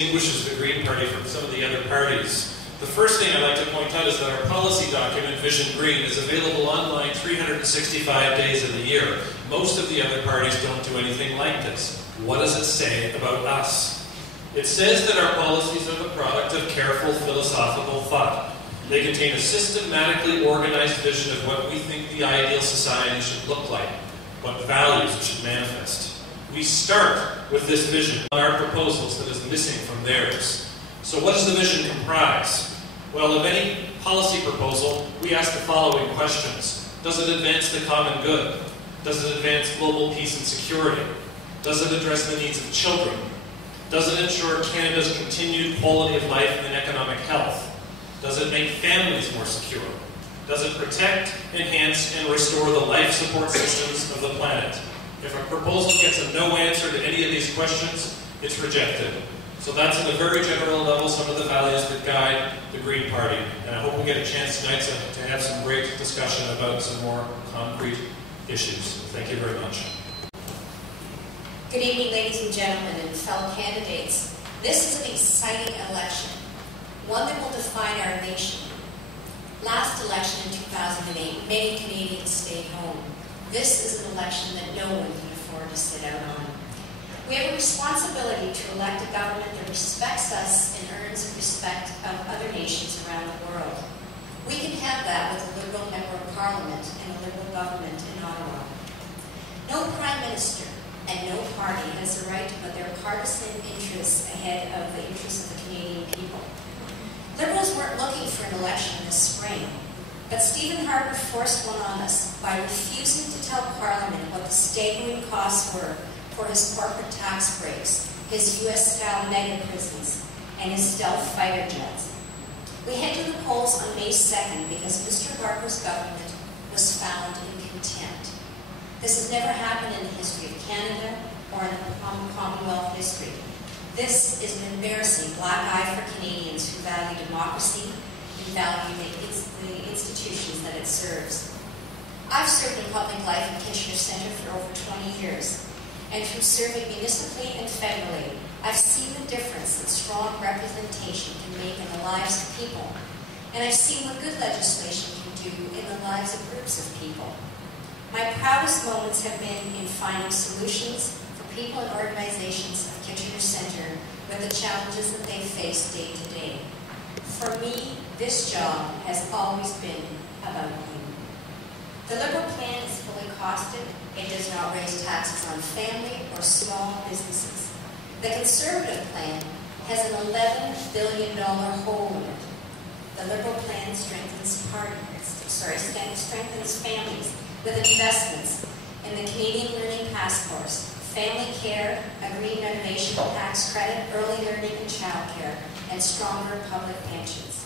distinguishes the Green Party from some of the other parties. The first thing I'd like to point out is that our policy document, Vision Green, is available online 365 days of the year. Most of the other parties don't do anything like this. What does it say about us? It says that our policies are the product of careful philosophical thought. They contain a systematically organized vision of what we think the ideal society should look like, what values it should manifest. We start with this vision on our proposals that is missing from theirs. So what does the vision comprise? Well, of any policy proposal, we ask the following questions. Does it advance the common good? Does it advance global peace and security? Does it address the needs of children? Does it ensure Canada's continued quality of life and economic health? Does it make families more secure? Does it protect, enhance, and restore the life support systems of the planet? If a proposal gets a no answer to any of these questions, it's rejected. So that's at a very general level some of the values that guide the Green Party. And I hope we get a chance tonight to have some great discussion about some more concrete issues. Thank you very much. Good evening, ladies and gentlemen, and fellow candidates. This is an exciting election, one that will define our nation. Last election in 2008, many Canadians stayed home. This is an election that no one can afford to sit out on. We have a responsibility to elect a government that respects us and earns the respect of other nations around the world. We can have that with a Liberal member of Parliament and a Liberal government in Ottawa. No Prime Minister and no party has the right to put their partisan interests ahead of the interests of the Canadian people. Liberals weren't looking for an election this spring, but Stephen Harper forced one on us by refusing to tell Parliament what the staggering costs were for his corporate tax breaks, his US-style mega prisons, and his stealth fighter jets. We head to the polls on May 2nd because Mr. Harper's government was found in contempt. This has never happened in the history of Canada or in the Commonwealth history. This is an embarrassing black eye for Canadians who value democracy and value the institutions that it serves. I've served in public life in Kitchener Centre for over 20 years, and through serving municipally and federally, I've seen the difference that strong representation can make in the lives of people, and I've seen what good legislation can do in the lives of groups of people. My proudest moments have been in finding solutions for people and organizations of Kitchener Centre with the challenges that they face day to day. For me, this job has always been about you. The Liberal plan is fully costed. It does not raise taxes on family or small businesses. The Conservative plan has an $11 billion hole in it. The Liberal plan strengthens families with investments in the Canadian Learning Passport, family care, a green renovation tax credit, early learning and childcare, and stronger public pensions.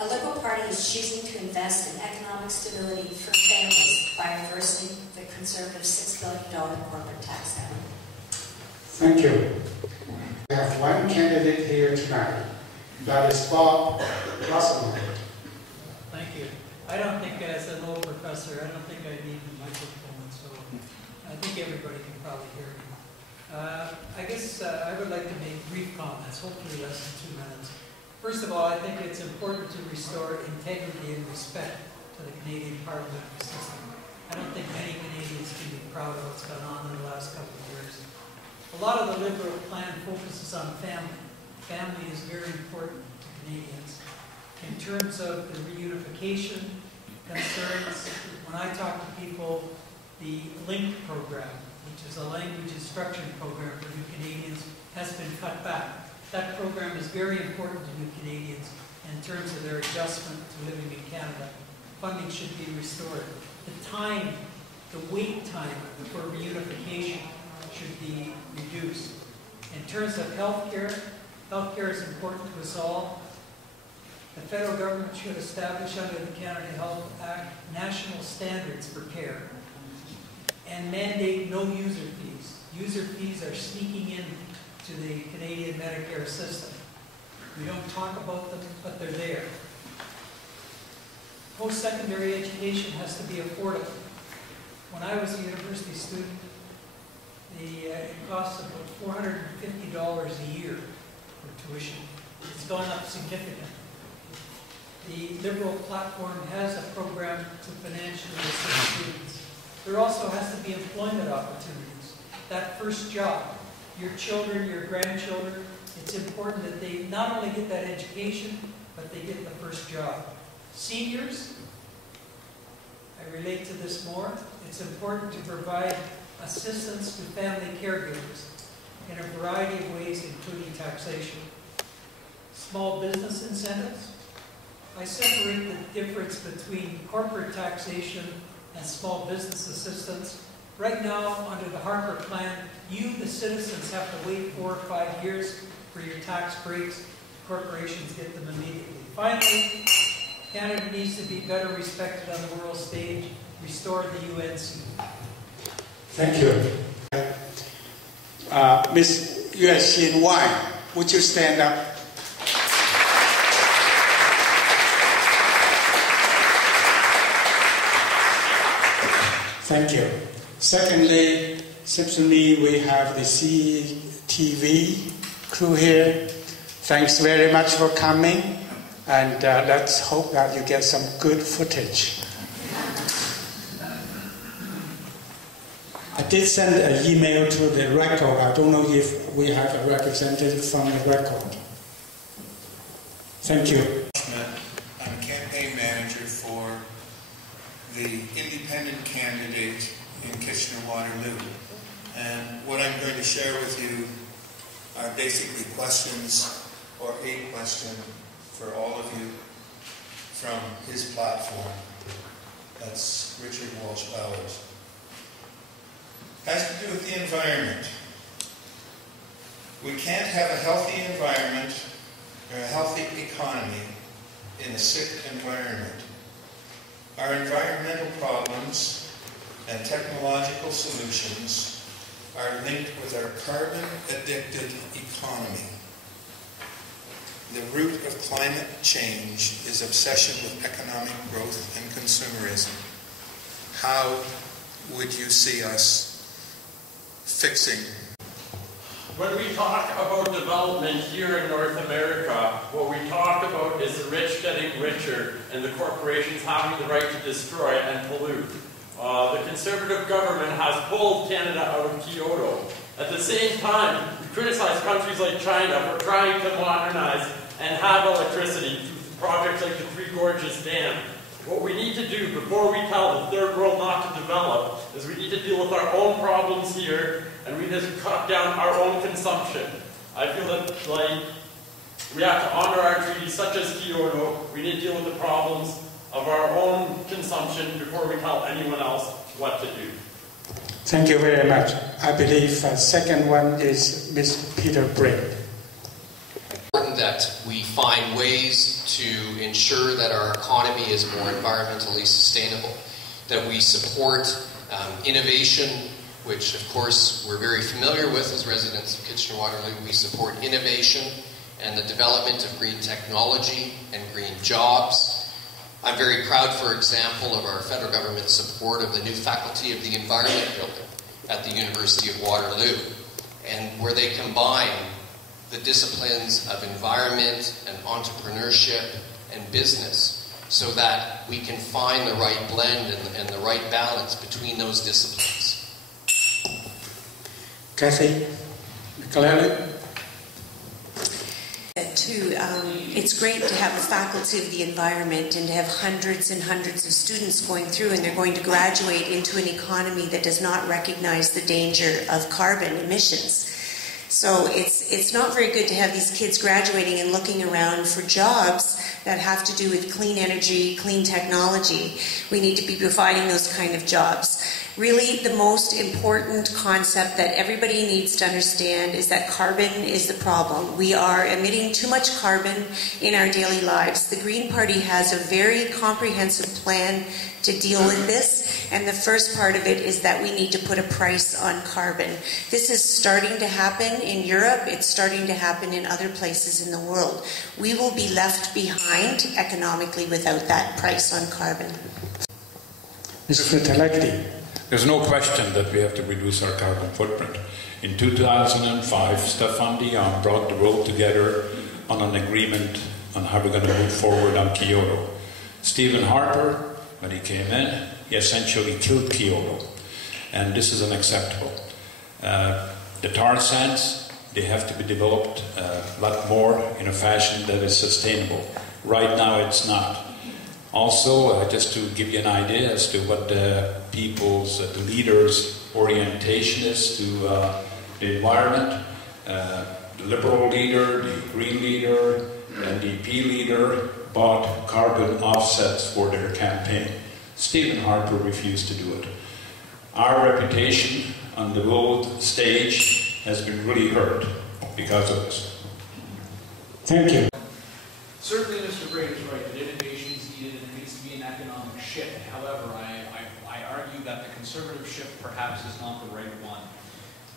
A Liberal Party is choosing to invest in economic stability for families by reversing the Conservative $6 billion corporate tax element. Thank you. We have one candidate here tonight. That is Bob Russell. Thank you. I don't think, as an old professor, I don't think I need the microphone, so I think everybody can probably hear me. I guess I would like to make brief comments, hopefully less than 2 minutes. First of all, I think it's important to restore integrity and respect to the Canadian parliamentary system. I don't think many Canadians can be proud of what's gone on in the last couple of years. A lot of the Liberal plan focuses on family. Family is very important to Canadians. In terms of the reunification concerns, when I talk to people, the LINK program, which is a language instruction program for new Canadians, has been cut back. That program is very important to new Canadians in terms of their adjustment to living in Canada. Funding should be restored. The wait time for reunification should be reduced. In terms of healthcare is important to us all. The federal government should establish under the Canada Health Act national standards for care and mandate no user fees. User fees are sneaking in to the Canadian Medicare system. We don't talk about them, but they're there. Post-secondary education has to be affordable. When I was a university student, it cost about $450 a year for tuition. It's gone up significantly. The Liberal platform has a program to financially assist students. There also has to be employment opportunities. That first job, your children, your grandchildren, it's important that they not only get that education, but they get the first job. Seniors, I relate to this more. It's important to provide assistance to family caregivers in a variety of ways, including taxation. Small business incentives. I separate the difference between corporate taxation and small business assistance. Right now, under the Harper Plan, you, the citizens, have to wait 4 or 5 years for your tax breaks. Corporations get them immediately. Finally, Canada needs to be better respected on the world stage. Restore the UNC. Thank you. Ms. Yue Xin Wang, would you stand up? Thank you. Secondly, simply we have the CTV crew here. Thanks very much for coming, and let's hope that you get some good footage. I did send an email to the record. I don't know if we have a representative from the record. Thank you. I'm a campaign manager for the independent candidate in Kitchener-Waterloo. And what I'm going to share with you are basically questions, or a question for all of you from his platform. That's Richard Walsh Bowers. Has to do with the environment. We can't have a healthy environment or a healthy economy in a sick environment. Our environmental problems and technological solutions are linked with our carbon-addicted economy. The root of climate change is obsession with economic growth and consumerism. How would you see us fixing? When we talk about development here in North America, what we talk about is the rich getting richer and the corporations having the right to destroy and pollute. The Conservative government has pulled Canada out of Kyoto. At the same time, we criticize countries like China for trying to modernize and have electricity through projects like the Three Gorges Dam. What we need to do before we tell the third world not to develop is we need to deal with our own problems here, and we need to cut down our own consumption. I feel that we have to honor our treaties such as Kyoto. We need to deal with the problems of our own consumption before we tell anyone else what to do. Thank you very much. I believe second one is Ms. Peter Brink. Important that we find ways to ensure that our economy is more environmentally sustainable, that we support innovation, which of course we're very familiar with as residents of Kitchener-Waterloo. We support innovation and the development of green technology and green jobs. I'm very proud, for example, of our federal government's support of the new Faculty of the Environment building at the University of Waterloo, and where they combine the disciplines of environment and entrepreneurship and business so that we can find the right blend and the right balance between those disciplines. Kathy, clearly. It's great to have the Faculty of the Environment and to have hundreds and hundreds of students going through, and they're going to graduate into an economy that does not recognize the danger of carbon emissions. So it's not very good to have these kids graduating and looking around for jobs that have to do with clean energy, clean technology. We need to be providing those kind of jobs. Really, the most important concept that everybody needs to understand is that carbon is the problem. We are emitting too much carbon in our daily lives. The Green Party has a very comprehensive plan to deal with this, and the first part of it is that we need to put a price on carbon. This is starting to happen in Europe. It's starting to happen in other places in the world. We will be left behind economically without that price on carbon. Mr. Telegdi. There's no question that we have to reduce our carbon footprint. In 2005, Stéphane Dion brought the world together on an agreement on how we're going to move forward on Kyoto. Stephen Harper, when he came in, he essentially killed Kyoto, and this is unacceptable. The tar sands, they have to be developed a lot more in a fashion that is sustainable. Right now it's not. Also, just to give you an idea as to what the people's, the leaders' orientation is to the environment, the Liberal leader, the Green leader, the NDP leader bought carbon offsets for their campaign. Stephen Harper refused to do it. Our reputation on the world stage has been really hurt because of this. Thank you. Certainly, Mr. Brady is right that innovation is needed and there needs to be an economic shift. However, I argue that the conservative shift perhaps is not the right one.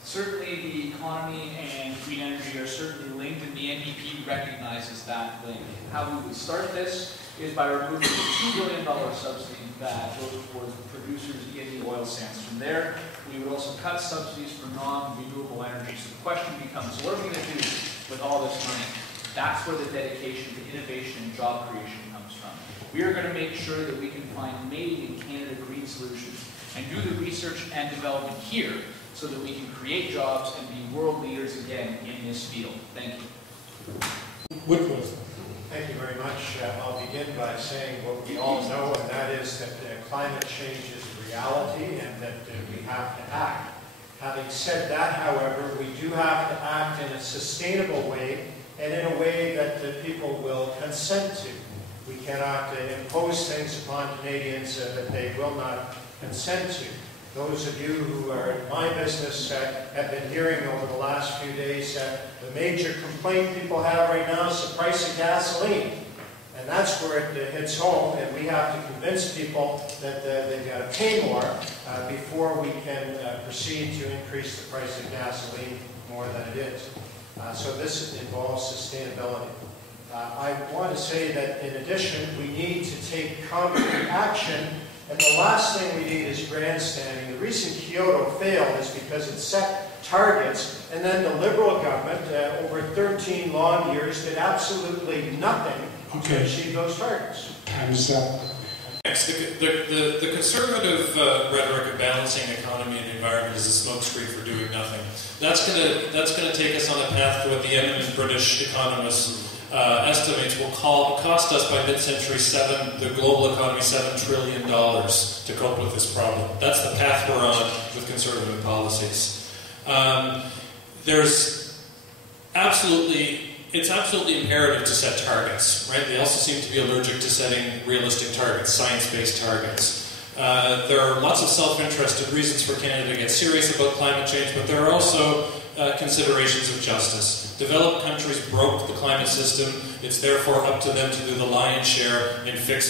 Certainly, the economy and green energy are certainly linked, and the NDP recognizes that link. How we would start this is by removing the $2 billion subsidy that goes towards the producers in the oil sands. From there, we would also cut subsidies for non-renewable energy. So the question becomes, what are we going to do with all this money? That's where the dedication to innovation and job creation comes from. We are going to make sure that we can find made in Canada green solutions and do the research and development here so that we can create jobs and be world leaders again in this field. Thank you. Woodworth. Thank you very much. I'll begin by saying what we all know, and that is that climate change is a reality and that we have to act. Having said that, however, we do have to act in a sustainable way and in a way that people will consent to. We cannot impose things upon Canadians that they will not consent to. Those of you who are in my business have been hearing over the last few days the major complaint people have right now is the price of gasoline. And that's where it hits home, and we have to convince people that they've got to pay more before we can proceed to increase the price of gasoline more than it is. So this involves sustainability. I want to say that in addition, we need to take concrete action. And the last thing we need is grandstanding. The reason Kyoto failed is because it set targets, and then the Liberal government, over 13 long years, did absolutely nothing to achieve those targets. Time's up. Next, the conservative rhetoric of balancing economy and environment is a smokescreen for doing nothing. That's gonna take us on a path to what the eminent British economists estimates will cost us by mid-century the global economy $7 trillion to cope with this problem. That's the path we're on with conservative policies. It's absolutely imperative to set targets, right? They also seem to be allergic to setting realistic targets, science-based targets. There are lots of self-interested reasons for Canada to get serious about climate change, but there are also considerations of justice. Developed countries broke the climate system. It's therefore up to them to do the lion's share in fixing